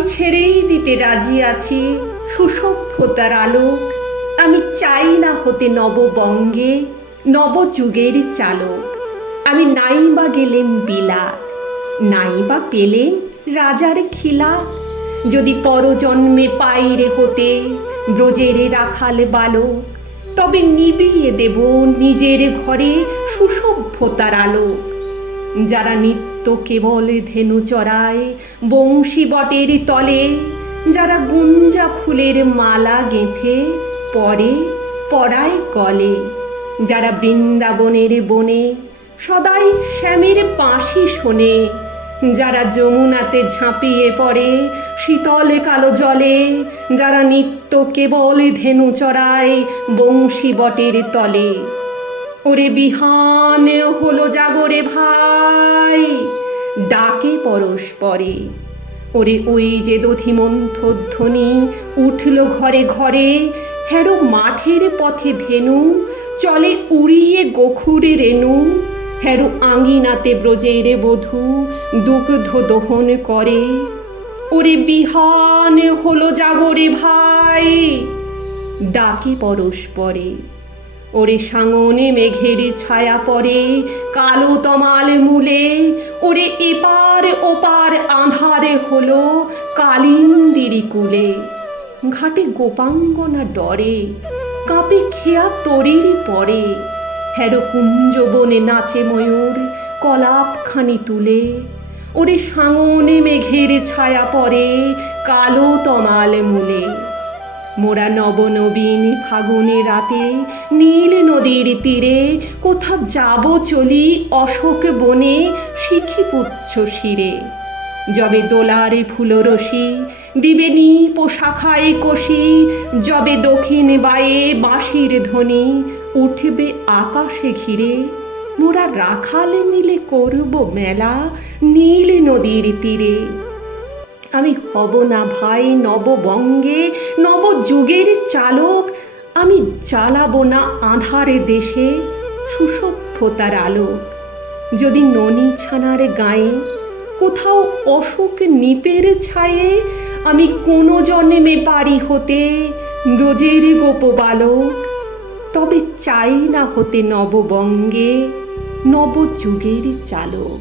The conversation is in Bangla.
আমি ছেড়েই দিতে রাজি আছি সুসভ্যতার আলোক। আমি চাই না হতে নববঙ্গে নবযুগের চালক। আমি নাই বা গেলেম বিলাত, নাই বা পেলেম রাজার খিলাত। যদি পরজন্মে পাইরে হতে ব্রজের রাখাল বালক, তবে নিবিয়ে দেব নিজের ঘরে সুসভ্যতার আলোক। যারা নিত্য কেবল ধেনু চড়ায় বংশী বটের তলে, যারা গুঞ্জা ফুলের মালা গেঁথে পরে পরায় গলে, যারা বৃন্দাবনের বনে সদাই শ্যামের বাঁশি শোনে, যারা যমুনাতে ঝাঁপিয়ে পড়ে শীতল কালো জলে, যারা নিত্য কেবল ধেনু চড়ায় বংশী বটের তলে। ওরে বিহান হলো জাগরে ভাই, ডাকে পরস্পরে। ওরে ওই যে দধিমন্থ ধ্বনি উঠল ঘরে ঘরে, হেরো মাঠের পথে ধেনু চলে উড়িয়ে গোখুরে রেণু, হেরো আঙিনাতে ব্রজের বধূ দুগ্ধ দহন করে। ওরে বিহান হলো জাগরে ভাই, ডাকে পরস্পরে। ওরে সাঙনে মেঘের ছায়া পড়ে কালো তমাল মূলে, ওরে এপার ওপার আঁধারে হলো কালিন্দিরি কুলে। ঘাটে গোপাঙ্গনা ডরে কাঁপে খেয়া তরির পরে, হেরো কুঞ্জ বনে নাচে ময়ূর কলাপখানি তুলে। ওরে সাঙনে মেঘের ছায়া পড়ে কালো তমাল মূলে। মোরা নবনবীন ফাগুনে রাতে নীল নদীর তীরে, কোথা যাব চলি অশোক বনে শিখি পুচ্ছ শিরে। যবে দোলারে ফুলরসি দিবে নিপ শাখায় কষি, যবে দক্ষিণ বায়ে বাঁশির ধ্বনি উঠবে আকাশে ঘিরে, মোরা রাখাল মিলে করব মেলা নীল নদীর তীরে। আমি হব না ভাই নববঙ্গে নবযুগের চালক, আমি জ্বালাবো না আঁধারে দেশে সুসভ্যতার আলোক। যদি ননী ছানার গায়ে কোথাও অশোক নিপের ছায়ে, আমি কোনো জন্মে পারি হতে ব্রজের গোপবালক, তবে চাই না হতে নববঙ্গে নবযুগের চালক।